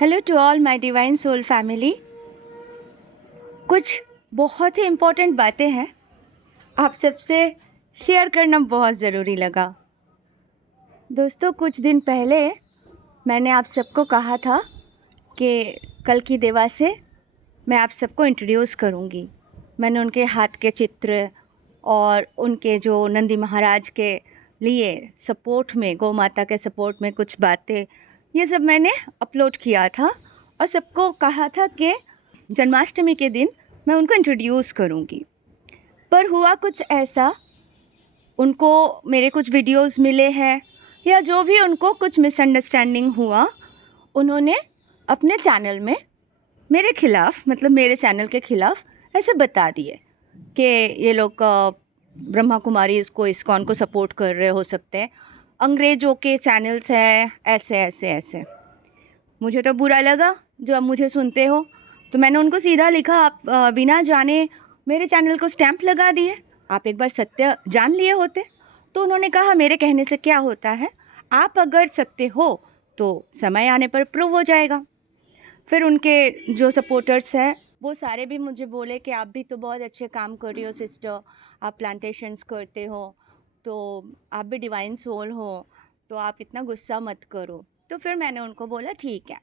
Hello to all my divine soul family. कुछ बहुत ही important बातें हैं, आप सबसे शेयर करना बहुत ज़रूरी लगा। दोस्तों, कुछ दिन पहले मैंने आप सबको कहा था कि कल की देवा से मैं आप सबको इंट्रोड्यूस करूंगी। मैंने उनके हाथ के चित्र और उनके जो नंदी महाराज के लिए सपोर्ट में, गौ माता के सपोर्ट में कुछ बातें, ये सब मैंने अपलोड किया था और सबको कहा था कि जन्माष्टमी के दिन मैं उनको इंट्रोड्यूस करूंगी। पर हुआ कुछ ऐसा, उनको मेरे कुछ वीडियोस मिले हैं या जो भी उनको कुछ मिसअंडरस्टैंडिंग हुआ, उन्होंने अपने चैनल में मेरे खिलाफ, मतलब मेरे चैनल के खिलाफ ऐसे बता दिए कि ये लोग ब्रह्मा कुमारी इसको इस्कॉन को सपोर्ट कर रहे हो सकते हैं, अंग्रेज़ों के चैनल्स हैं, ऐसे ऐसे ऐसे। मुझे तो बुरा लगा जो अब मुझे सुनते हो, तो मैंने उनको सीधा लिखा, आप बिना जाने मेरे चैनल को स्टैंप लगा दिए, आप एक बार सत्य जान लिए होते। तो उन्होंने कहा मेरे कहने से क्या होता है, आप अगर सत्य हो तो समय आने पर प्रूव हो जाएगा। फिर उनके जो सपोर्टर्स हैं वो सारे भी मुझे बोले कि आप भी तो बहुत अच्छे काम कर रही हो सिस्टर, आप प्लांटेशंस करते हो, तो आप भी डिवाइन सोल हो, तो आप इतना गुस्सा मत करो। तो फिर मैंने उनको बोला ठीक है,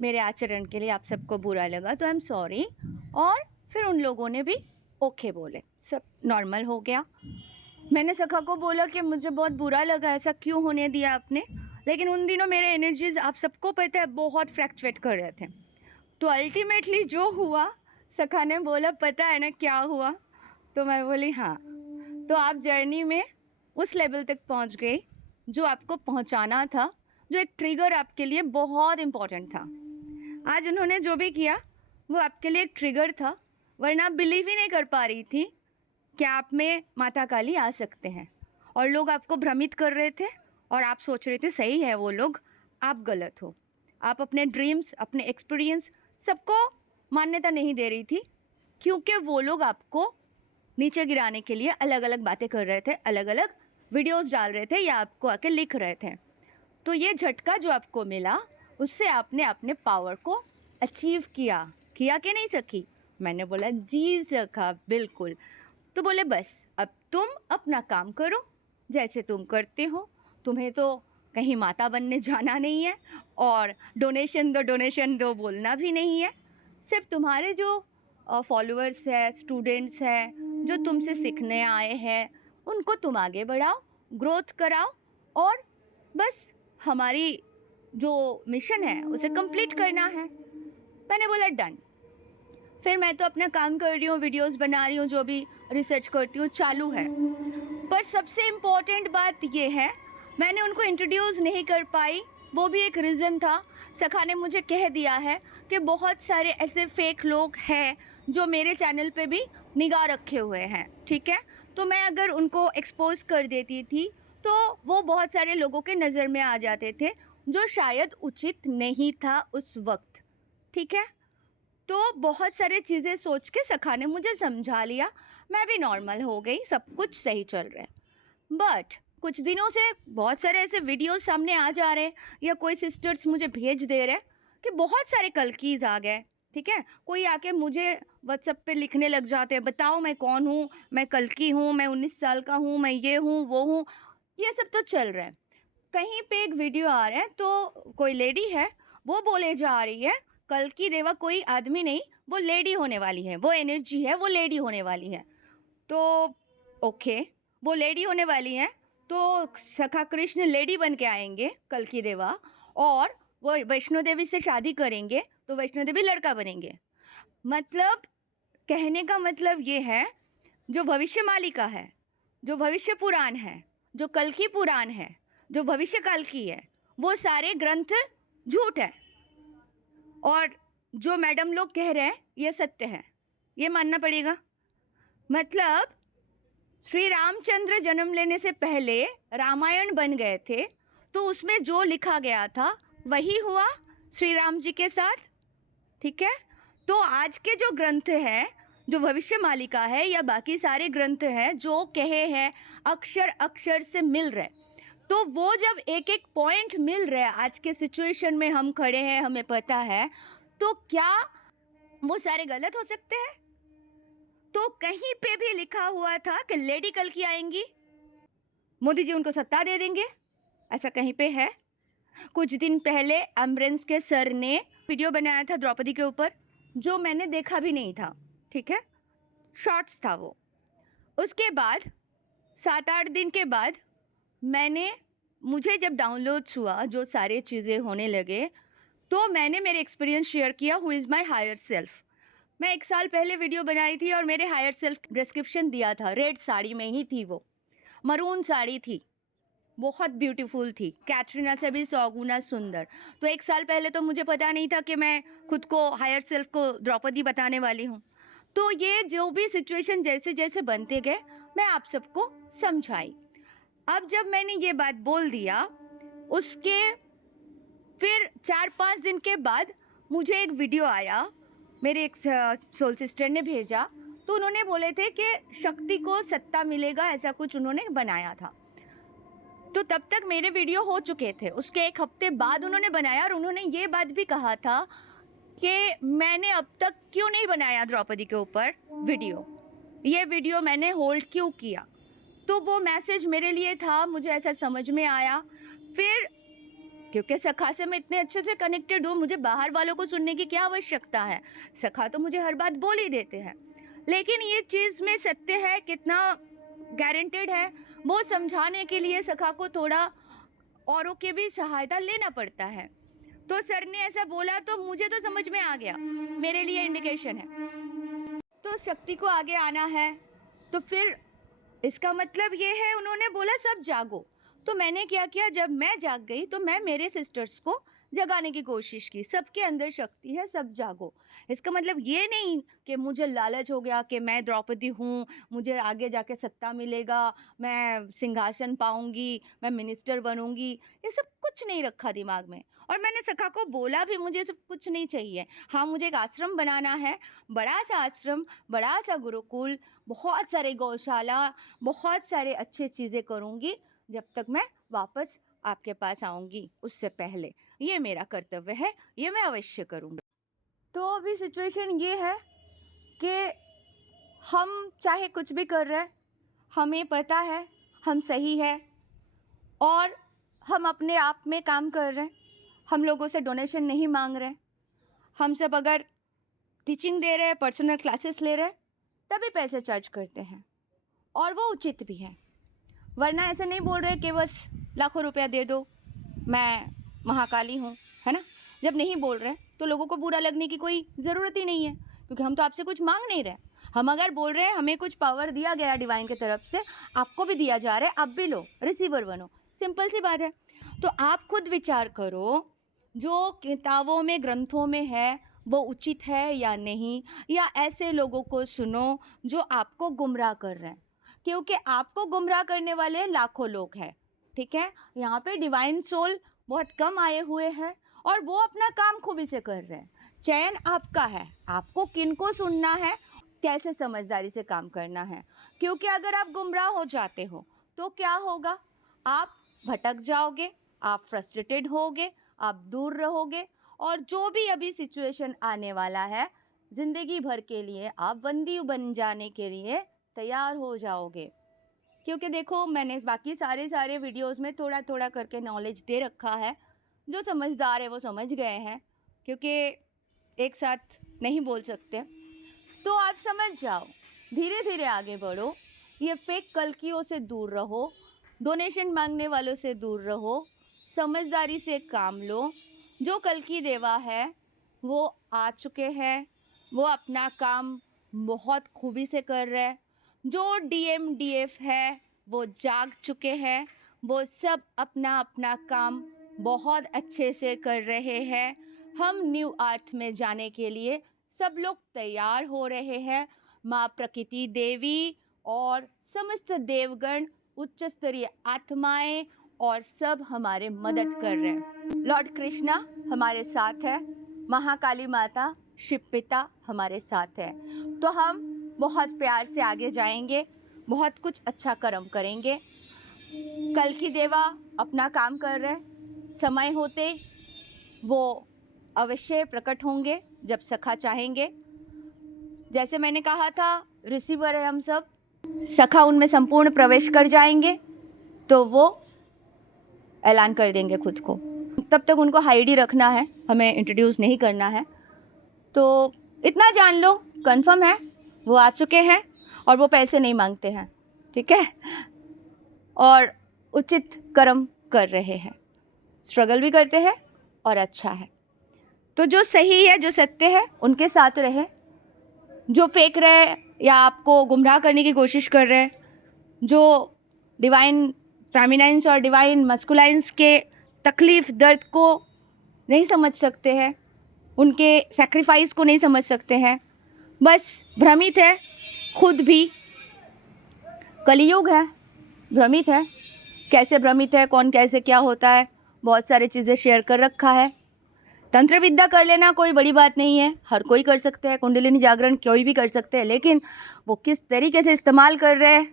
मेरे आचरण के लिए आप सबको बुरा लगा तो आई एम सॉरी। और फिर उन लोगों ने भी ओके बोले, सब नॉर्मल हो गया। मैंने सखा को बोला कि मुझे बहुत बुरा लगा, ऐसा क्यों होने दिया आपने, लेकिन उन दिनों मेरे एनर्जीज आप सबको पता है बहुत फ्लक्चुएट कर रहे थे। तो अल्टीमेटली जो हुआ, सखा ने बोला पता है ना क्या हुआ, तो मैं बोली हाँ। तो आप जर्नी में उस लेवल तक पहुंच गई जो आपको पहुंचाना था, जो एक ट्रिगर आपके लिए बहुत इम्पोर्टेंट था। आज उन्होंने जो भी किया वो आपके लिए एक ट्रिगर था, वरना आप बिलीव ही नहीं कर पा रही थी कि आप में माता काली आ सकते हैं। और लोग आपको भ्रमित कर रहे थे और आप सोच रहे थे सही है वो लोग, आप गलत हो। आप अपने ड्रीम्स, अपने एक्सपीरियंस सबको मान्यता नहीं दे रही थी, क्योंकि वो लोग आपको नीचे गिराने के लिए अलग अलग बातें कर रहे थे, अलग अलग वीडियोस डाल रहे थे या आपको आके लिख रहे थे। तो ये झटका जो आपको मिला, उससे आपने अपने पावर को अचीव किया। किया कि नहीं सखी? मैंने बोला जी सखा, बिल्कुल। तो बोले बस अब तुम अपना काम करो जैसे तुम करते हो, तुम्हें तो कहीं माता बनने जाना नहीं है और डोनेशन दो बोलना भी नहीं है। सिर्फ तुम्हारे जो फॉलोअर्स है, स्टूडेंट्स हैं, जो तुमसे सीखने आए हैं, उनको तुम आगे बढ़ाओ, ग्रोथ कराओ और बस हमारी जो मिशन है उसे कंप्लीट करना है। मैंने बोला डन। फिर मैं तो अपना काम कर रही हूँ, वीडियोस बना रही हूँ, जो भी रिसर्च करती हूँ चालू है। पर सबसे इम्पॉर्टेंट बात ये है, मैंने उनको इंट्रोड्यूस नहीं कर पाई, वो भी एक रीज़न था। सखा ने मुझे कह दिया है कि बहुत सारे ऐसे फेक लोग हैं जो मेरे चैनल पे भी निगाह रखे हुए हैं, ठीक है। तो मैं अगर उनको एक्सपोज कर देती थी तो वो बहुत सारे लोगों के नज़र में आ जाते थे, जो शायद उचित नहीं था उस वक्त, ठीक है। तो बहुत सारे चीज़ें सोच के सखा ने मुझे समझा लिया, मैं भी नॉर्मल हो गई, सब कुछ सही चल रहा है। बट कुछ दिनों से बहुत सारे ऐसे वीडियोस सामने आ जा रहे हैं या कोई सिस्टर्स मुझे भेज दे रहे हैं कि बहुत सारे कल्कीज आ गए, ठीक है। कोई आके मुझे व्हाट्सएप पे लिखने लग जाते हैं, बताओ मैं कौन हूँ, मैं कल्की हूँ, मैं 19 साल का हूँ, मैं ये हूँ वो हूँ, ये सब तो चल रहा है। कहीं पे एक वीडियो आ रहा है तो कोई लेडी है, वो बोले जा रही है कल की देवा कोई आदमी नहीं, वो लेडी होने वाली है, वो एनर्जी है, वो लेडी होने वाली है। तो ओके, वो लेडी होने वाली है तो सखा कृष्ण लेडी बन के आएंगे कल की देवा, और वो वैष्णो देवी से शादी करेंगे तो वैष्णो देवी लड़का बनेंगे। मतलब कहने का मतलब ये है, जो भविष्य मालिका है, जो भविष्य पुराण है, जो कल की पुराण है, जो भविष्य काल की है, वो सारे ग्रंथ झूठ है। और जो मैडम लोग कह रहे हैं ये सत्य है, ये मानना पड़ेगा। मतलब श्री रामचंद्र जन्म लेने से पहले रामायण बन गए थे, तो उसमें जो लिखा गया था वही हुआ श्री राम जी के साथ, ठीक है। तो आज के जो ग्रंथ है, जो भविष्य मालिका है या बाकी सारे ग्रंथ हैं जो कहे हैं, अक्षर अक्षर से मिल रहे। तो वो जब एक एक पॉइंट मिल रहा है, आज के सिचुएशन में हम खड़े हैं, हमें पता है, तो क्या वो सारे गलत हो सकते हैं? तो कहीं पे भी लिखा हुआ था कि लेडी कल की आएंगी, मोदी जी उनको सत्ता दे देंगे, ऐसा कहीं पे है? कुछ दिन पहले अमरेंस के सर ने वीडियो बनाया था द्रौपदी के ऊपर, जो मैंने देखा भी नहीं था, ठीक है, शॉर्ट्स था वो। उसके बाद 7-8 दिन के बाद मुझे जब डाउनलोड्स हुआ, जो सारे चीज़ें होने लगे, तो मैंने मेरे एक्सपीरियंस शेयर किया, who is my higher self. मैं 1 साल पहले वीडियो बनाई थी और मेरे हायर सेल्फ डिस्क्रिप्शन दिया था, रेड साड़ी में ही थी वो, मरून साड़ी थी, बहुत ब्यूटीफुल थी, कैटरीना से भी 100 गुना सुंदर। तो 1 साल पहले तो मुझे पता नहीं था कि मैं खुद को, हायर सेल्फ को द्रौपदी बताने वाली हूँ। तो ये जो भी सिचुएशन जैसे जैसे बनते गए, मैं आप सबको समझाई। अब जब मैंने ये बात बोल दिया, उसके फिर 4-5 दिन के बाद मुझे एक वीडियो आया, मेरे एक सोल सिस्टर ने भेजा, तो उन्होंने बोले थे कि शक्ति को सत्ता मिलेगा, ऐसा कुछ उन्होंने बनाया था। तो तब तक मेरे वीडियो हो चुके थे, उसके 1 हफ्ते बाद उन्होंने बनाया, और उन्होंने ये बात भी कहा था कि मैंने अब तक क्यों नहीं बनाया द्रौपदी के ऊपर वीडियो, ये वीडियो मैंने होल्ड क्यों किया। तो वो मैसेज मेरे लिए था, मुझे ऐसा समझ में आया। फिर क्योंकि सखा से मैं इतने अच्छे से कनेक्टेड हूँ, मुझे बाहर वालों को सुनने की क्या आवश्यकता है, सखा तो मुझे हर बात बोल ही देते हैं। लेकिन ये चीज़ में सत्य है, कितना गारंटेड है, वो समझाने के लिए सखा को थोड़ा औरों की भी सहायता लेना पड़ता है। तो सर ने ऐसा बोला तो मुझे तो समझ में आ गया, मेरे लिए इंडिकेशन है। तो शक्ति को आगे आना है, तो फिर इसका मतलब ये है, उन्होंने बोला सब जागो। तो मैंने क्या किया, जब मैं जाग गई तो मैं मेरे सिस्टर्स को जगाने की कोशिश की, सबके अंदर शक्ति है, सब जागो। इसका मतलब ये नहीं कि मुझे लालच हो गया कि मैं द्रौपदी हूँ, मुझे आगे जाके सत्ता मिलेगा, मैं सिंहासन पाऊंगी, मैं मिनिस्टर बनूंगी, ये सब कुछ नहीं रखा दिमाग में। और मैंने सखा को बोला भी, मुझे सब कुछ नहीं चाहिए। हाँ, मुझे एक आश्रम बनाना है, बड़ा सा आश्रम, बड़ा सा गुरुकुल, बहुत सारे गौशाला, बहुत सारे अच्छी चीज़ें करूँगी जब तक मैं वापस आपके पास आऊँगी, उससे पहले ये मेरा कर्तव्य है, ये मैं अवश्य करूँगी। तो अभी सिचुएशन ये है कि हम चाहे कुछ भी कर रहे हैं, हमें पता है हम सही है और हम अपने आप में काम कर रहे हैं, हम लोगों से डोनेशन नहीं मांग रहे हैं। हम सब अगर टीचिंग दे रहे हैं, पर्सनल क्लासेस ले रहे हैं, तभी पैसे चार्ज करते हैं, और वो उचित भी है। वरना ऐसे नहीं बोल रहे कि बस लाखों रुपया दे दो, मैं महाकाली हूँ, है ना। जब नहीं बोल रहे तो लोगों को बुरा लगने की कोई ज़रूरत ही नहीं है, क्योंकि हम तो आपसे कुछ मांग नहीं रहे। हम अगर बोल रहे हैं हमें कुछ पावर दिया गया डिवाइन की तरफ से, आपको भी दिया जा रहा है, आप भी लो, रिसीवर बनो, सिंपल सी बात है। तो आप खुद विचार करो, जो किताबों में, ग्रंथों में है, वो उचित है या नहीं, या ऐसे लोगों को सुनो जो आपको गुमराह कर रहे हैं, क्योंकि आपको गुमराह करने वाले लाखों लोग हैं, ठीक है। यहाँ पे डिवाइन सोल बहुत कम आए हुए हैं और वो अपना काम खूबी से कर रहे हैं। चयन आपका है, आपको किनको सुनना है, कैसे समझदारी से काम करना है। क्योंकि अगर आप गुमराह हो जाते हो तो क्या होगा, आप भटक जाओगे, आप फ्रस्ट्रेटेड होगे, आप दूर रहोगे, और जो भी अभी सिचुएशन आने वाला है ज़िंदगी भर के लिए, आप बंदी बन जाने के लिए तैयार हो जाओगे। क्योंकि देखो, मैंने बाकी सारे वीडियोस में थोड़ा थोड़ा करके नॉलेज दे रखा है, जो समझदार है वो समझ गए हैं, क्योंकि एक साथ नहीं बोल सकते। तो आप समझ जाओ, धीरे धीरे आगे बढ़ो, ये फेक कल्कियों से दूर रहो, डोनेशन मांगने वालों से दूर रहो, समझदारी से काम लो। जो कल्की देवा है वो आ चुके हैं, वो अपना काम बहुत खूबी से कर रहे हैं। जो डीएमडीएफ है वो जाग चुके हैं, वो सब अपना अपना काम बहुत अच्छे से कर रहे हैं। हम न्यू अर्थ में जाने के लिए सब लोग तैयार हो रहे हैं। माँ प्रकृति देवी और समस्त देवगण, उच्च स्तरीय आत्माएं और सब हमारे मदद कर रहे हैं। लॉर्ड कृष्णा हमारे साथ है, महाकाली माता, शिव पिता हमारे साथ है। तो हम बहुत प्यार से आगे जाएंगे, बहुत कुछ अच्छा कर्म करेंगे। कल्की देवा अपना काम कर रहे हैं, समय होते वो अवश्य प्रकट होंगे जब सखा चाहेंगे। जैसे मैंने कहा था, रिसीवर है हम सब, सखा उनमें संपूर्ण प्रवेश कर जाएंगे तो वो ऐलान कर देंगे खुद को। तब तक उनको हाइड रखना है, हमें इंट्रोड्यूस नहीं करना है। तो इतना जान लो, कंफर्म है वो आ चुके हैं और वो पैसे नहीं मांगते हैं, ठीक है, और उचित कर्म कर रहे हैं, स्ट्रगल भी करते हैं और अच्छा है। तो जो सही है, जो सत्य है, उनके साथ रहे। जो फेंक रहे या आपको गुमराह करने की कोशिश कर रहे हैं, जो डिवाइन फेमिनाइंस और डिवाइन मस्कुलाइंस के तकलीफ दर्द को नहीं समझ सकते हैं, उनके सेक्रीफाइस को नहीं समझ सकते हैं, बस भ्रमित है, खुद भी कलयुग है, भ्रमित है। कैसे भ्रमित है, कौन कैसे क्या होता है, बहुत सारी चीज़ें शेयर कर रखा है। तंत्र विद्या कर लेना कोई बड़ी बात नहीं है, हर कोई कर सकता है, कुंडलिनी जागरण कोई भी कर सकते हैं, लेकिन वो किस तरीके से इस्तेमाल कर रहे हैं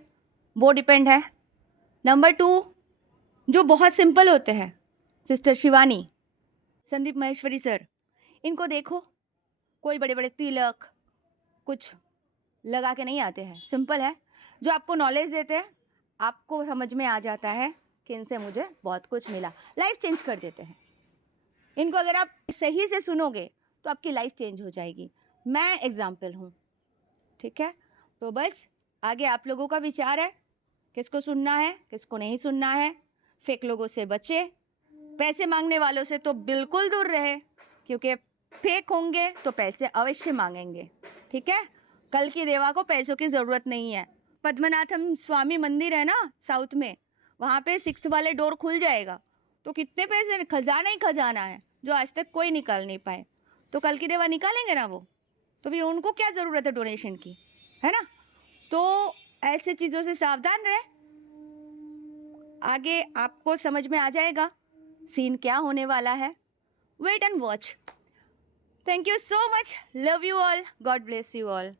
वो डिपेंड है। नंबर 2, जो बहुत सिंपल होते हैं, सिस्टर शिवानी, संदीप महेश्वरी सर, इनको देखो, कोई बड़े बड़े तिलक कुछ लगा के नहीं आते हैं, सिंपल है। जो आपको नॉलेज देते हैं, आपको समझ में आ जाता है कि इनसे मुझे बहुत कुछ मिला, लाइफ चेंज कर देते हैं। इनको अगर आप सही से सुनोगे तो आपकी लाइफ चेंज हो जाएगी। मैं एग्जाम्पल हूँ, ठीक है। तो बस आगे आप लोगों का विचार है, किसको सुनना है, किसको नहीं सुनना है। फेक लोगों से बचे, पैसे मांगने वालों से तो बिल्कुल दूर रहे, क्योंकि फेक होंगे तो पैसे अवश्य मांगेंगे, ठीक है। कल की देवा को पैसों की ज़रूरत नहीं है। पद्मनाथम स्वामी मंदिर है ना साउथ में, वहाँ पे 6 वाले डोर खुल जाएगा तो कितने पैसे, खजाना ही खजाना है जो आज तक कोई निकाल नहीं पाए। तो कल की देवा निकालेंगे ना वो, तो फिर उनको क्या ज़रूरत है डोनेशन की, है ना। तो ऐसे चीज़ों से सावधान रहे, आगे आपको समझ में आ जाएगा सीन क्या होने वाला है। Wait and watch. Thank you so much, love you all, God bless you all.